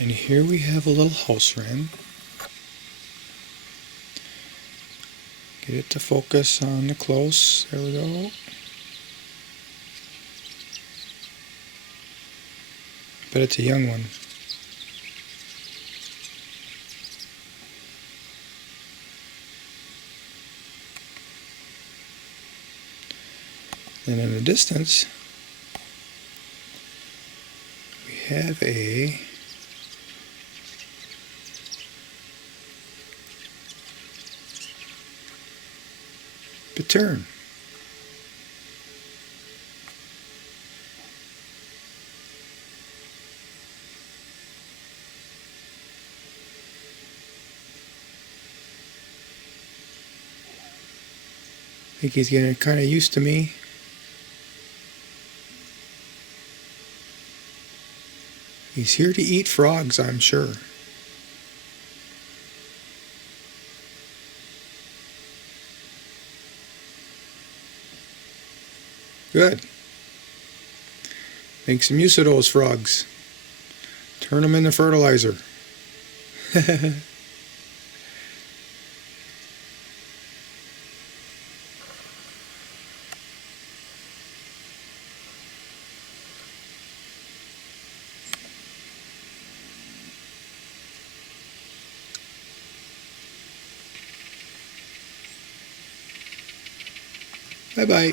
And here we have a little house wren. Get it to focus on the close. There we go. But it's a young one. And in the distance, we have a bittern. I think he's getting kind of used to me. He's here to eat frogs, I'm sure. Good. Make some use of those frogs. Turn them into fertilizer. Bye-bye.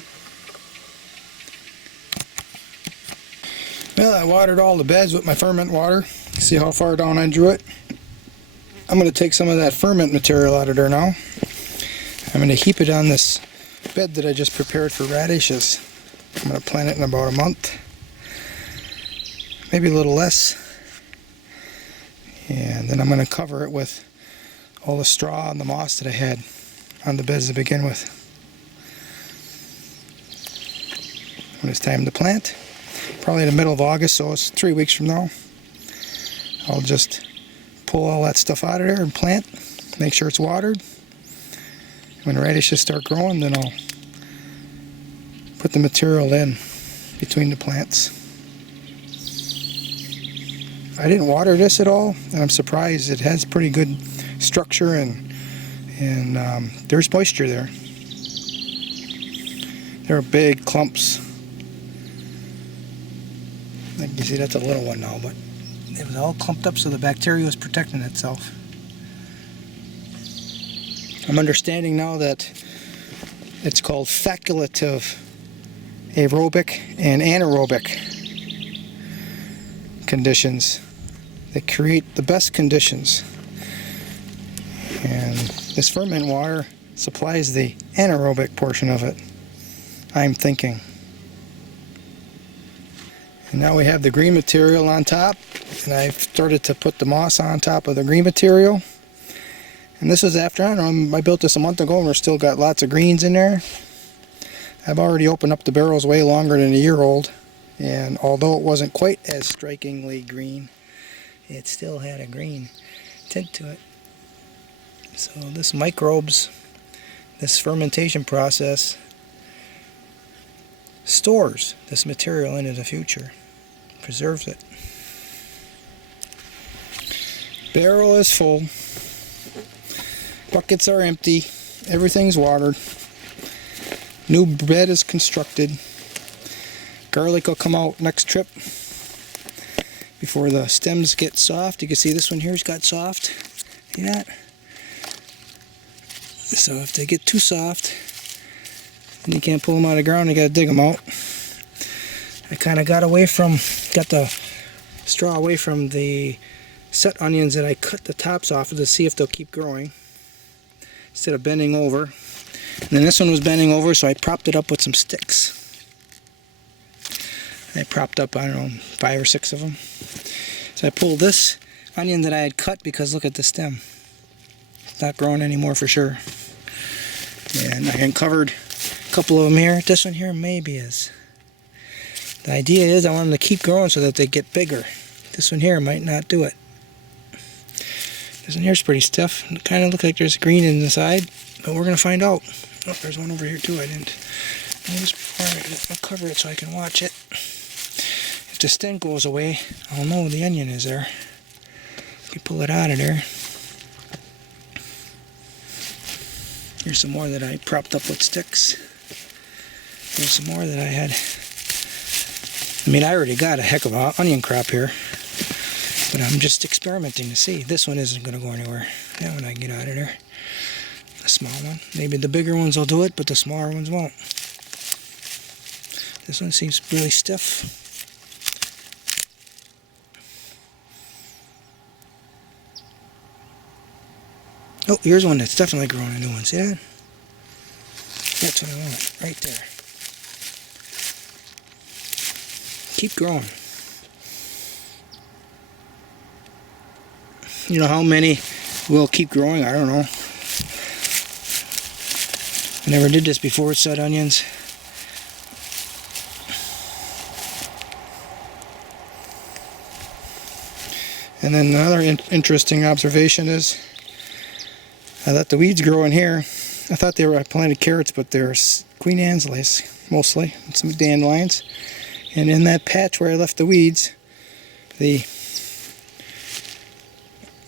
Well, I watered all the beds with my ferment water. See how far down I drew it? I'm going to take some of that ferment material out of there now. I'm going to heap it on this bed that I just prepared for radishes. I'm going to plant it in about a month. Maybe a little less. And then I'm going to cover it with all the straw and the moss that I had on the beds to begin with. When it's time to plant, probably in the middle of August, so it's 3 weeks from now, I'll just pull all that stuff out of there and plant, make sure it's watered. When the radishes start growing, then I'll put the material in between the plants. I didn't water this at all, and I'm surprised. It has pretty good structure, and there's moisture there. There are big clumps. Like you see, that's a little one now, but it was all clumped up so the bacteria was protecting itself. I'm understanding now that it's called facultative aerobic and anaerobic conditions. They create the best conditions. And this ferment water supplies the anaerobic portion of it, I'm thinking. And now we have the green material on top, and I've started to put the moss on top of the green material. And this is after, I don't know, I built this a month ago and we're still got lots of greens in there. I've already opened up the barrels way longer than a year old, and although it wasn't quite as strikingly green, it still had a green tint to it. So this microbes, this fermentation process, stores this material into the future, preserves it. Barrel is full, buckets are empty, everything's watered, new bed is constructed, garlic will come out next trip before the stems get soft. You can see this one here's got soft, see that? So if they get too soft, and you can't pull them out of the ground, you gotta dig them out. I kind of got the straw away from the set onions that I cut the tops off of to see if they'll keep growing, instead of bending over. And then this one was bending over, so I propped it up with some sticks. I propped up, I don't know, 5 or 6 of them. So I pulled this onion that I had cut, because look at the stem. It's not growing anymore for sure. And I uncovered a couple of them here. This one here maybe is. The idea is I want them to keep growing so that they get bigger. This one here might not do it. This one here's pretty stiff. It kind of looks like there's green in the side, but we're going to find out. Oh, there's one over here too. I didn't notice before. I'll cover it so I can watch it. If the stem goes away, I'll know the onion is there. You pull it out of there. Here's some more that I propped up with sticks. Here's some more that I had. I mean, I already got a heck of an onion crop here, but I'm just experimenting to see. This one isn't going to go anywhere. That one I can get out of there. The small one. Maybe the bigger ones will do it, but the smaller ones won't. This one seems really stiff. Oh, here's one that's definitely growing a new one. See that? That's what I want, right there. Keep growing. You know how many will keep growing? I don't know. I never did this before with stud onions. And then another interesting observation is I let the weeds grow in here. I thought I planted carrots, but they're Queen Anne's lace mostly, and some dandelions. And in that patch where I left the weeds,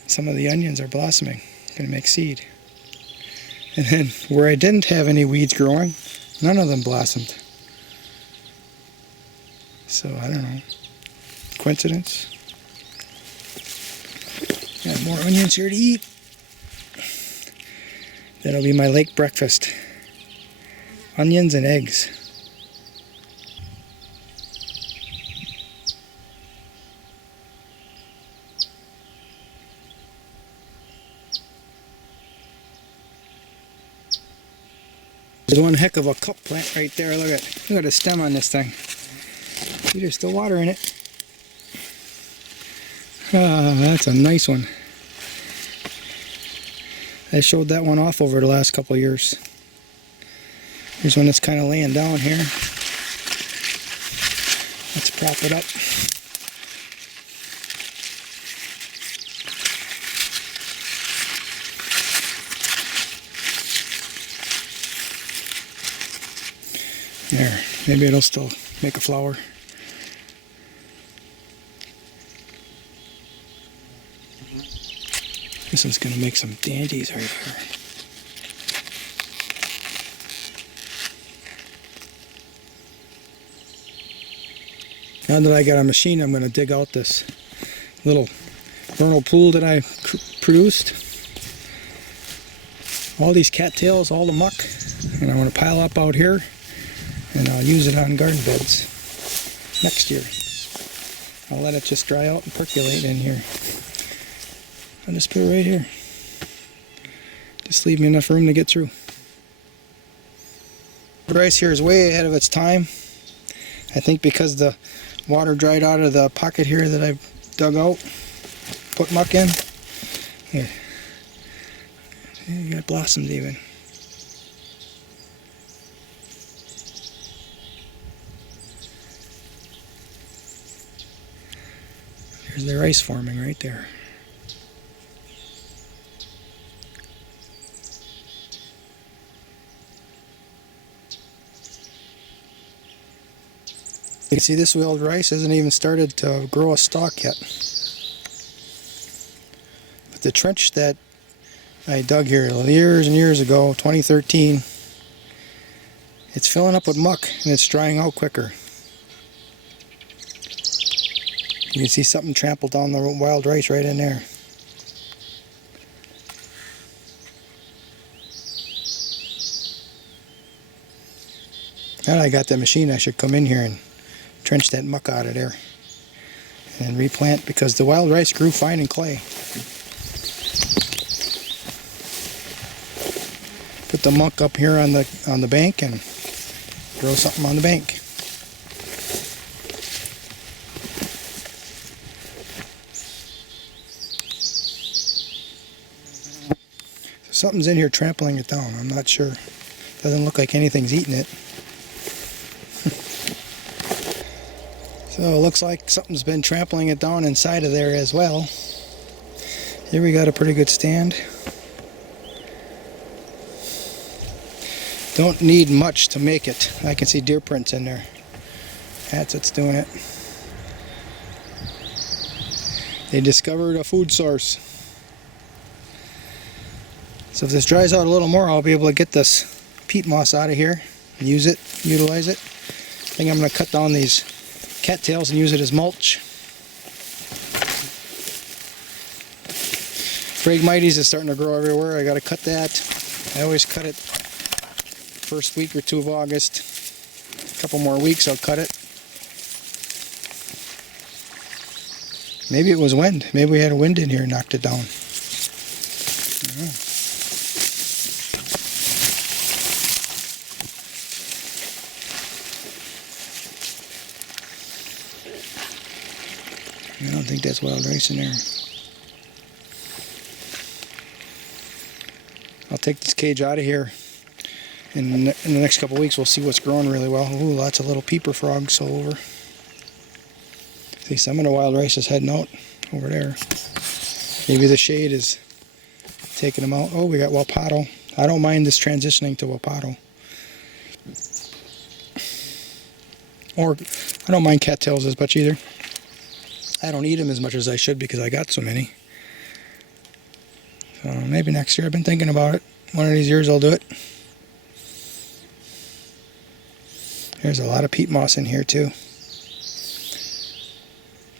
some of the onions are blossoming, going to make seed. And then where I didn't have any weeds growing, none of them blossomed. So I don't know. Coincidence? Got more onions here to eat. That'll be my lake breakfast. Onions and eggs. There's one heck of a cup plant right there. Look at the stem on this thing. See, there's still water in it. Ah, that's a nice one. I showed that one off over the last couple of years. Here's one that's kind of laying down here. Let's prop it up. There, maybe it'll still make a flower. This one's going to make some dandies right here. Now that I got a machine, I'm going to dig out this little vernal pool that I produced. All these cattails, all the muck, and I want to pile up out here, and I'll use it on garden beds next year. I'll let it just dry out and percolate in here. I'll just put it right here. Just leave me enough room to get through. The rice here is way ahead of its time. I think because the water dried out of the pocket here that I've dug out, put muck in. Here. You got blossoms even. There's the rice forming right there. You can see this wild rice hasn't even started to grow a stalk yet. But the trench that I dug here years and years ago, 2013, it's filling up with muck and it's drying out quicker. You can see something trampled down the wild rice right in there. Now that I got the machine, I should come in here and trench that muck out of there and replant, because the wild rice grew fine in clay. Put the muck up here on the bank and grow something on the bank. So something's in here trampling it down. I'm not sure. Doesn't look like anything's eating it. So it looks like something's been trampling it down inside of there as well. Here we got a pretty good stand. Don't need much to make it. I can see deer prints in there. That's what's doing it. They discovered a food source. So if this dries out a little more, I'll be able to get this peat moss out of here and use it, utilize it. I think I'm going to cut down these cattails and use it as mulch. Phragmites is starting to grow everywhere. I got to cut that. I always cut it first week or two of August. A couple more weeks I'll cut it. Maybe it was wind. Maybe we had a wind in here and knocked it down. I don't think that's wild rice in there. I'll take this cage out of here. In the next couple of weeks we'll see what's growing really well. Ooh, lots of little peeper frogs all over. See, some of the wild rice is heading out over there. Maybe the shade is taking them out. Oh, we got wapato. I don't mind this transitioning to wapato. Or, I don't mind cattails as much either. I don't eat them as much as I should because I got so many. So maybe next year. I've been thinking about it. One of these years I'll do it. There's a lot of peat moss in here too.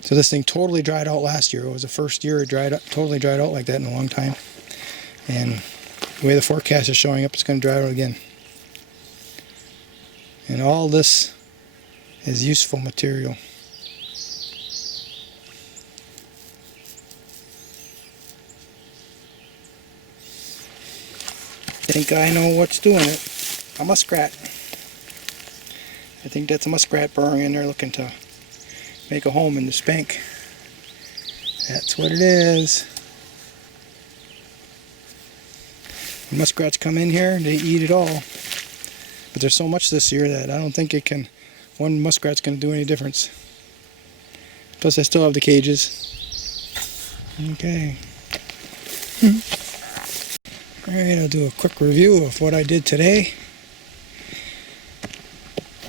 So this thing totally dried out last year. It was the first year it totally dried out like that in a long time. And the way the forecast is showing up, it's going to dry out again. And all this is useful material. I think I know what's doing it. A muskrat. I think that's a muskrat burrowing in there looking to make a home in this bank. That's what it is. The muskrats come in here, they eat it all. But there's so much this year that I don't think one muskrat's going to do any difference. Plus I still have the cages. Okay. Alright, I'll do a quick review of what I did today.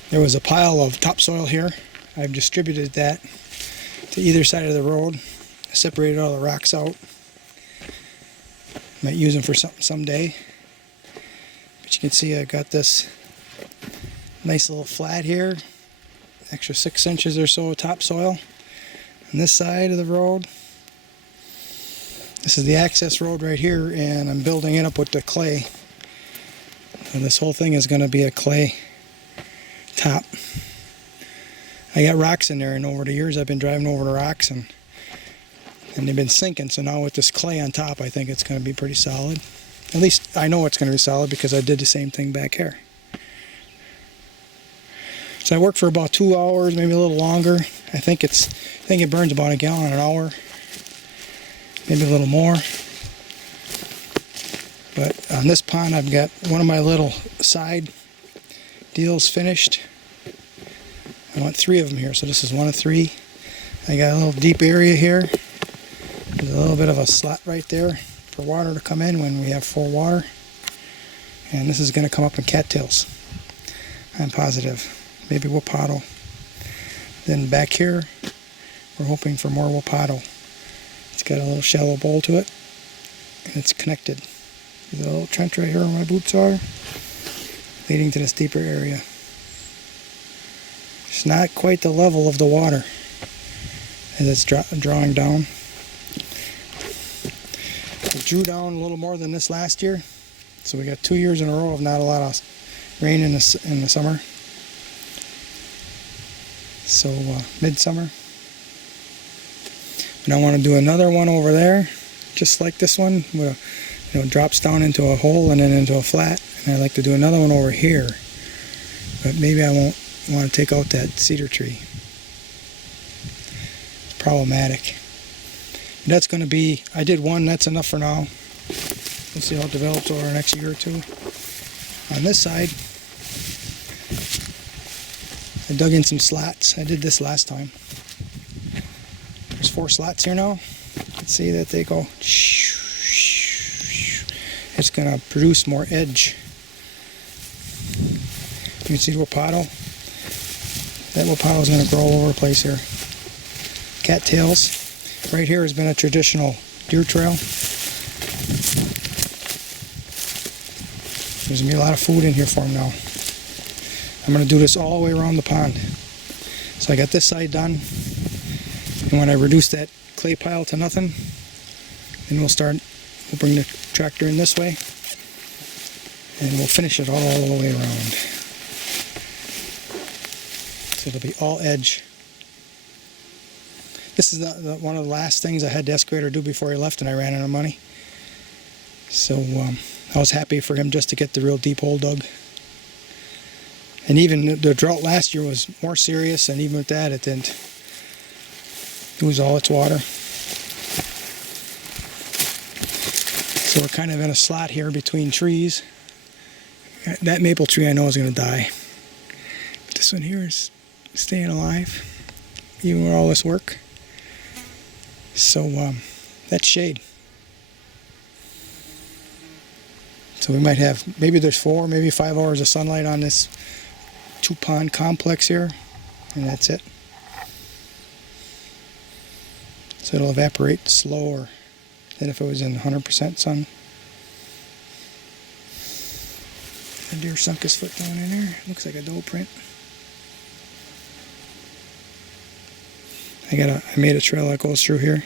There was a pile of topsoil here. I've distributed that to either side of the road. I separated all the rocks out. Might use them for something someday. But you can see I got this nice little flat here. Extra 6 inches or so of topsoil. On this side of the road. This is the access road right here, and I'm building it up with the clay. And this whole thing is going to be a clay top. I got rocks in there, and over the years I've been driving over the rocks and they've been sinking. So now with this clay on top, I think it's going to be pretty solid. At least I know it's going to be solid because I did the same thing back here. So I worked for about 2 hours, maybe a little longer. I think it burns about a gallon an hour, maybe a little more. But on this pond, I've got one of my little side deals finished. I want 3 of them here, so this is 1 of 3. I got a little deep area here. There's a little bit of a slot right there for water to come in when we have full water. And this is going to come up in cattails. I'm positive. Maybe wapato. Then back here, we're hoping for more wapato. It's got a little shallow bowl to it, and it's connected. There's a little trench right here where my boots are, leading to this deeper area. It's not quite the level of the water as it's drawing down. It drew down a little more than this last year, so we got 2 years in a row of not a lot of rain in the summer. So midsummer. And I want to do another one over there, just like this one, where it drops down into a hole and then into a flat. And I'd like to do another one over here, but maybe I won't want to take out that cedar tree. It's problematic. And that's going to be, I did one, that's enough for now. We'll see how it develops over the next year or two. On this side, I dug in some slats. I did this last time. There's 4 slots here now. You can see that they go. It's going to produce more edge. You can see wapato. That wapato is going to grow all over the place here. Cattails. Right here has been a traditional deer trail. There's going to be a lot of food in here for them now. I'm going to do this all the way around the pond. So I got this side done. And when I reduce that clay pile to nothing, then we'll bring the tractor in this way. And we'll finish it all the way around. So it'll be all edge. This is one of the last things I had the excavator do before he left, and I ran out of money. So I was happy for him just to get the real deep hole dug. And even the drought last year was more serious, and even with that, it didn't lose all its water. So we're kind of in a slot here between trees. That maple tree I know is going to die. But this one here is staying alive, even with all this work. So that's shade. So we might have, maybe there's 4, maybe 5 hours of sunlight on this 2-pond complex here, and that's it. So it'll evaporate slower than if it was in 100% sun. The deer sunk his foot down in there. Looks like a doe print. I made a trail that goes through here.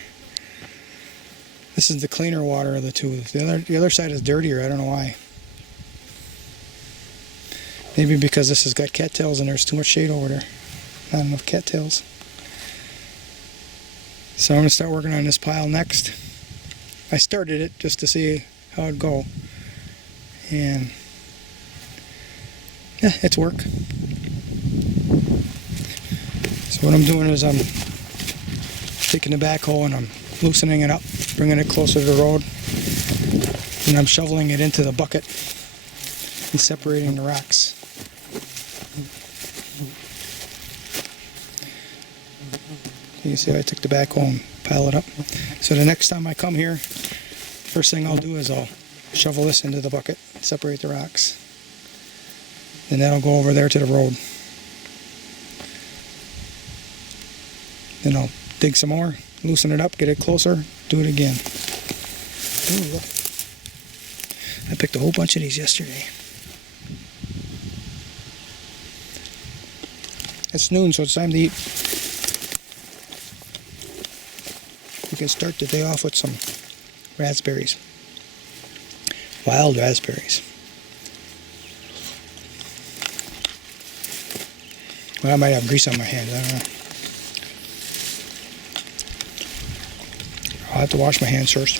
This is the cleaner water of the two. The other side is dirtier. I don't know why. Maybe because this has got cattails and there's too much shade over there. Not enough cattails. So I'm going to start working on this pile next. I started it just to see how it'd go. And yeah, it's work. So what I'm doing is I'm taking the backhoe and I'm loosening it up, bringing it closer to the road, and I'm shoveling it into the bucket and separating the rocks. You can see I took the backhoe and pile it up. So the next time I come here, first thing I'll do is I'll shovel this into the bucket, separate the rocks, and then I'll go over there to the road. Then I'll dig some more, loosen it up, get it closer, do it again. Ooh, look. I picked a whole bunch of these yesterday. It's noon, so it's time to eat. We can start the day off with some raspberries. Wild raspberries. Well, I might have grease on my hands, I don't know. I'll have to wash my hands first.